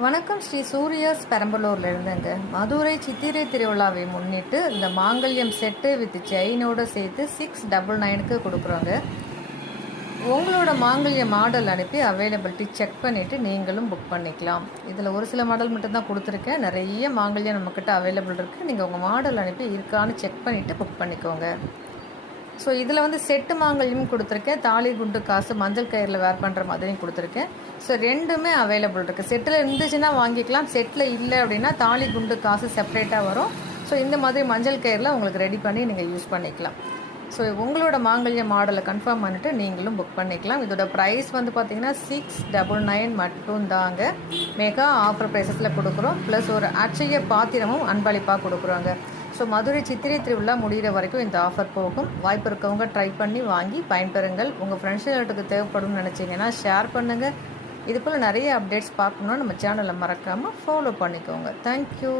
வணக்கம். ஸ்ரீ சூர்யாஸ் பெரம்பலூர்ல இருந்துங்க. மதுரை சித்திரை திருவிழாவை முன்னிட்டு இந்த மாங்கல்யம் செட்டு வித் செயினோட சேர்த்து 699க்கு கொடுக்குறோங்க. உங்களோட மாங்கல்ய மாடல் அனுப்பி அவைலபிலிட்டி செக் பண்ணிவிட்டு நீங்களும் புக் பண்ணிக்கலாம். இதில் ஒரு சில மாடல் மட்டும்தான் கொடுத்துருக்கேன். நிறைய மாங்கல்யம் நம்மக்கிட்ட அவைலபிள் இருக்குது. நீங்கள் உங்கள் மாடல் அனுப்பி இருக்கான்னு செக் பண்ணிவிட்டு புக் பண்ணிக்கோங்க. ஸோ இதில் வந்து செட்டு மாங்கல்யம் கொடுத்துருக்கேன். தாலி குண்டு காசு மஞ்சள் கயிறில் வேர் பண்ணுற மாதிரியும் கொடுத்துருக்கேன். ஸோ ரெண்டுமே அவைலபிள் இருக்குது. செட்டில் இருந்துச்சுன்னா வாங்கிக்கலாம். செட்டில் இல்லை அப்படின்னா தாலி குண்டு காசு செப்பரேட்டாக வரும். ஸோ இந்த மாதிரி மஞ்சள் கயிறில் உங்களுக்கு ரெடி பண்ணி நீங்கள் யூஸ் பண்ணிக்கலாம். ஸோ உங்களோட மாங்கல்ய மாடலை கன்ஃபார்ம் பண்ணிவிட்டு நீங்களும் புக் பண்ணிக்கலாம். இதோட ப்ரைஸ் வந்து பார்த்திங்கன்னா 699 மட்டும்தாங்க. மெகா ஆஃபர் ப்ரைஸஸில் கொடுக்குறோம். ப்ளஸ் ஒரு அட்சய பாத்திரமும் அன்பளிப்பாக கொடுக்குறோங்க. ஸோ மதுரை சித்திரை திருவிழா முடிகிற வரைக்கும் இந்த ஆஃபர் போகும். வாய்ப்பு இருக்கவங்க ட்ரை பண்ணி வாங்கி பயன்பெறுங்கள். உங்கள் ஃப்ரெண்ட்ஸுகளுக்கு தேவைப்படும்னு நினச்சிங்கன்னா ஷேர் பண்ணுங்கள். இது போல் நிறைய அப்டேட்ஸ் பார்க்கணுன்னா நம்ம சேனலை மறக்காமல் ஃபாலோ பண்ணிக்கோங்க. தேங்க்யூ.